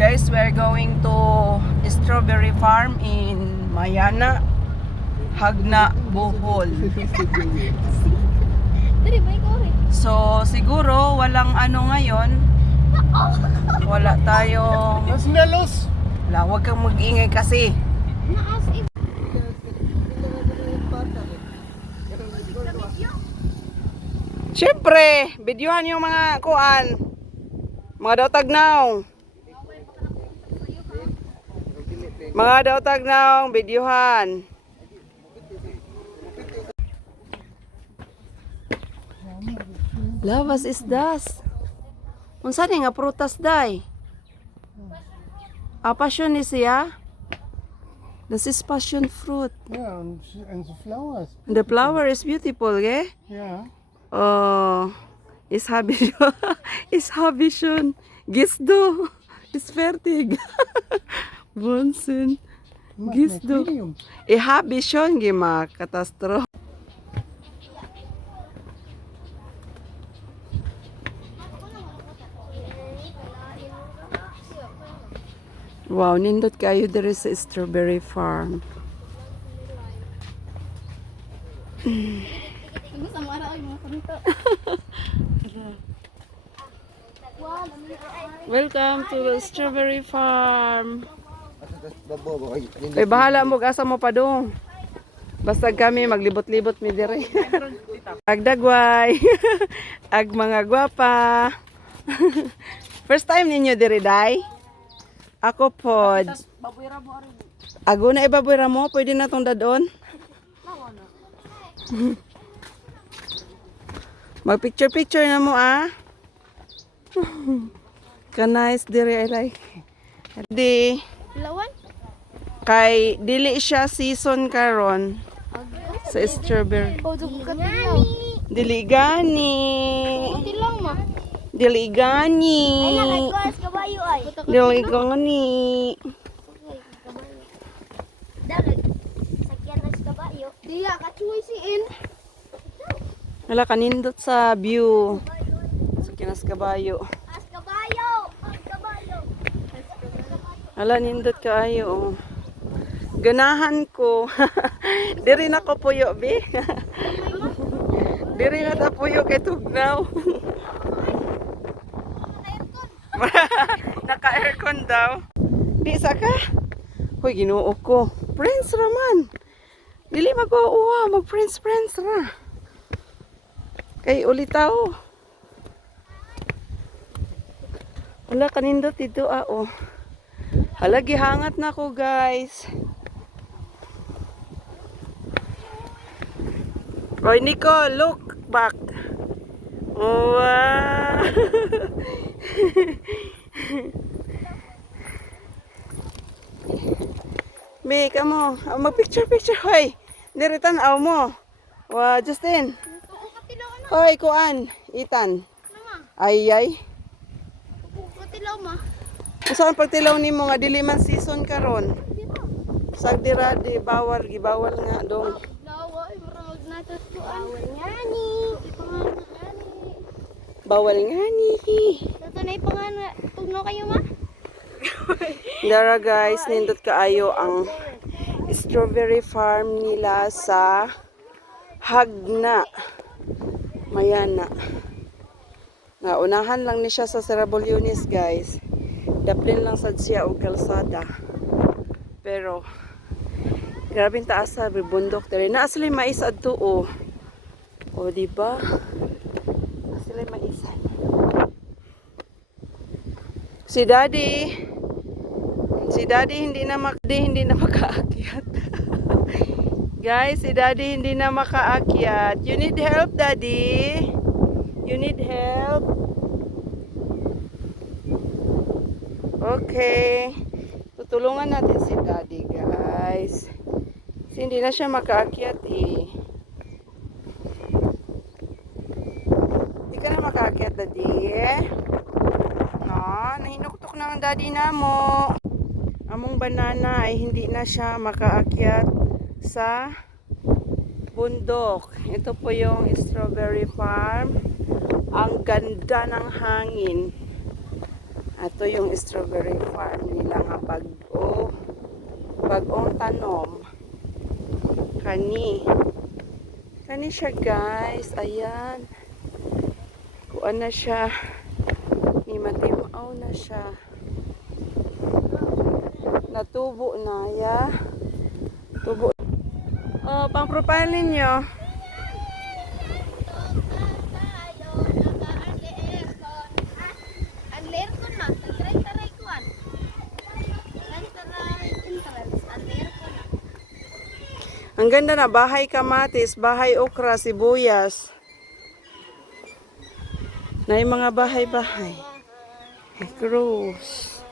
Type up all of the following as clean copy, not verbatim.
Guys, we're going to strawberry farm in Mayana, Hagna, Bohol. So, siguro walang ano ngayon. Wala tayong... Wala, huwag kang mag-ingay kasi. Siyempre, videohan yung mga kuan. Mga daw tagnaw. Mga daw tagnaw, videohan. Lavas is das. Unsa ni nga prutas day? Passion ni siya? This is passion fruit. Yeah, and the flowers. And the flower is beautiful, okay? Yeah. Oh, is habition. Is habition. Gisdo. Is fertig. Bonsen. Gisdo. Habition gima katastro. Wow, nindot kayo diri sa strawberry farm. Welcome to the strawberry farm. Ay, bahala mo asa mo pa dong. Basta kami maglibot-libot mi dire. Agdagway. Ag mga gwapa. First time ninyo dire day? Ako pod. Ago na ibaboy mo, pwede na tong dadon. Mag-picture na mo ah. Ka-nice dire I like. Di. Kay dili siya season karon sa strawberry. Dili gani. Dili gani. Dili gani. Wala kanindot sa view. Sa kinas kabayo. Wala nindot kaayo. Ganahan ko. Diri na ko puyo bi. Diri na ta puyo kay tugnaw. Naka-aircon daw. Di sa ka? Hoy, ginuo ko. Friends raman. Dili mag-uwa, mag-friends ra. Kay ulitaw. Wala kanindot dito oh. Hala, gihangat na ko guys. Hoy, Nico, look back. Wow. Be, kamo. Mag-picture. Hoy, diritan aw mo. Wow, Justin. Hoy, kuan. Itan. Ay. Saan pagtilaw nimo nga dili man season karon? Sag dira di gibawal nga dong. Bawal ngani. Ito na ipangana. Tugno kayo ma? Dara guys, nindot kaayo ang strawberry farm nila sa Hagna, Mayana. Nga unahan lang ni siya sa Serabolyones guys. Daplin lang sad siya og kalsada. Pero grabing taas sa bundok diri. Na asli mais adto o. O di ba? Asli mais. Si Daddy hindi na makaakyat. Guys, si Daddy hindi na makaakyat. You need help, Daddy? You need help? Okay. Tutulungan natin si Daddy, guys. Kasi hindi na siya makaakyat eh. Hindi ka na makaakyat, Daddy. No, nahinuktok na ang Daddy na mo. Among banana ay hindi na siya makaakyat sa bundok. Ito po yung strawberry farm. Ang ganda ng hangin. Ato yung strawberry farm nila nga bago. Bagong tanom. Kani siya guys. Ayan. Kuan na siya. Ni matimaw na siya. Natubo na ya. Tubo. Oh, pang profile ninyo. Ang ganda na, bahay kamatis, bahay okra, sibuyas. Na yung mga bahay-bahay. Cruise.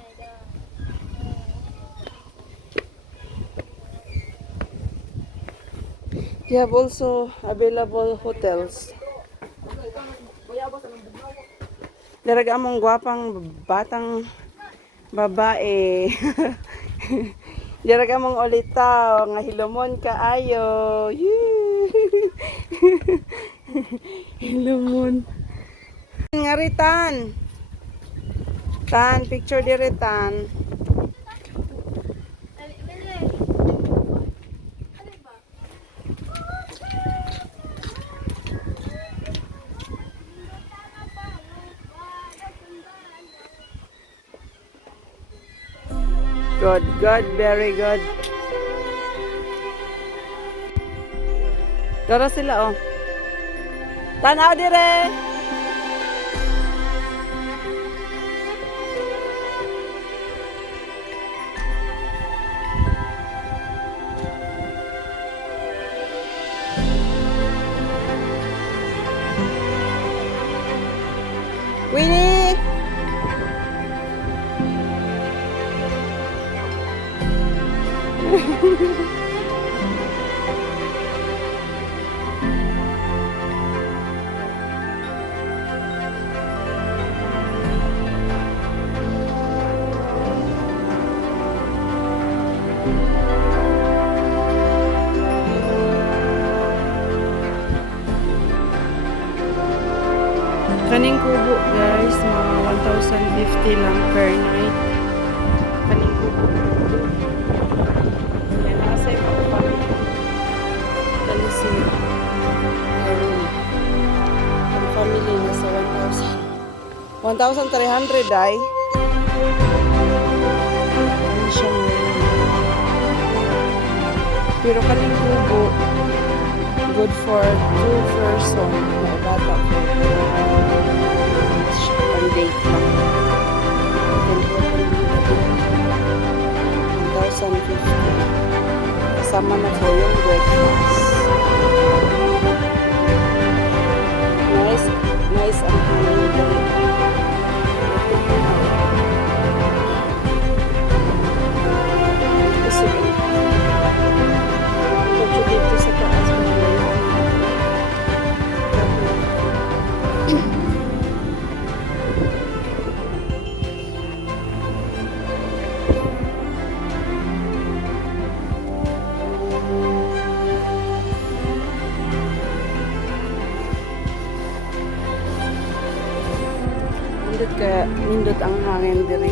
You have also available hotels. Daraga mong gwapang batang babae. Daraga mong ulitaw nga hilomon kaayo. Hilomon. Ngaritan. Tan picture dire tan. Good, very good. Dara sila, oh. Tanaw dire. Winnie! Kaning kubo guys, mga 1,050 lang per night. Kaning kubo. Yan, nasa yung pagpapalito. Talisi. Ayun. Ang family nasa 1,000. 1,300 ay. Ano siya ngayon? Pero kaning kubo, good for 2 person. May bata po. Pang-date lang. 1,050. Kasama na po yung breakfast. Nice ang hangin doon. Gusto ko. Pagka dito sa taas mo ngayon. Nindot ang hangin diri.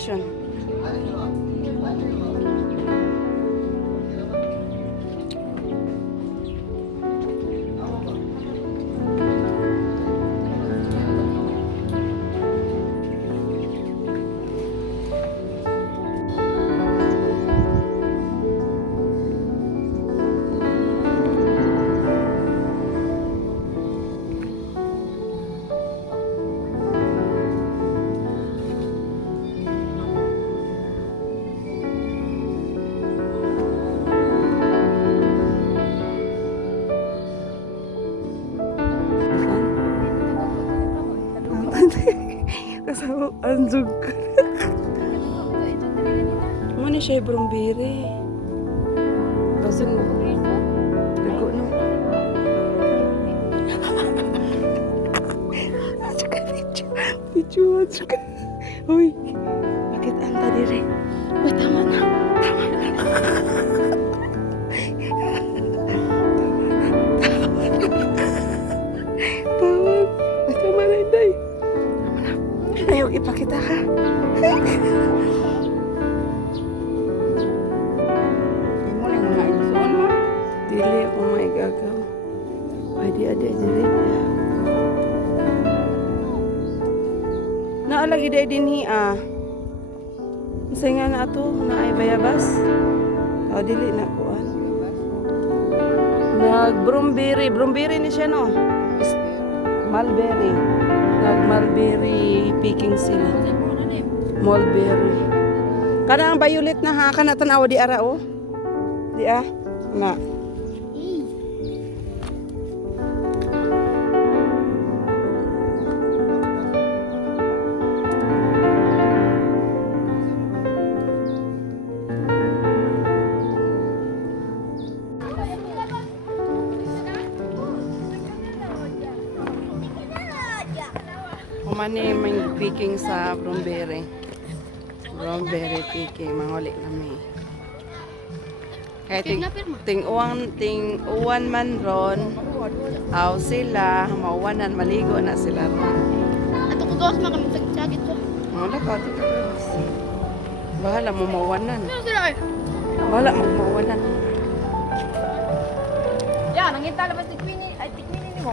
celebration? Kasama anjog ka. Mana siya brumbiri? Basin mo. Dago no. Anjog ka video. Video anjog ka. Uy, bakit anta dire? Uy, tama na. Tama na. Tawag. Ay, tama na, Inday. Ayaw ipakita ka. Mo lang mga igsoon mo. Dili ako may gagaw. Adi diri. Naalagi day din hiya. Masay nga na ato, naay bayabas. O dili na kuan. Brumbiri ni siya no. Mulberry. Mulberry picking sila. Mulberry. Kana ang violet na ha, kana tanawa di ara o. Di ah. Na. Umani may picking sa Brumbiri. Brumbiri picking, manguli nami. Kaya ting uwan man ron, aw sila, mauwanan, maligo na sila ron. Ato ko gawas mga magsagit ko. Wala ka, tika girls. Bahala mo mauwanan. Ano sila kayo? Bahala mo mauwanan. Yan, nangita labas tikmini ni mo.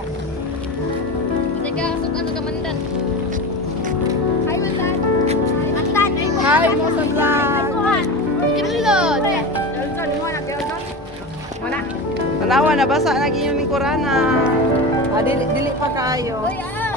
Teka, suka na kamandan. Hi, Mandan. Mandan, ay mo. Hi, mo sa vlog. Kinulod. Johnson, mo na Johnson. Mana? Tanawa, nabasa na ginyo ng Kurana. Dili pa kayo. Uy, ah.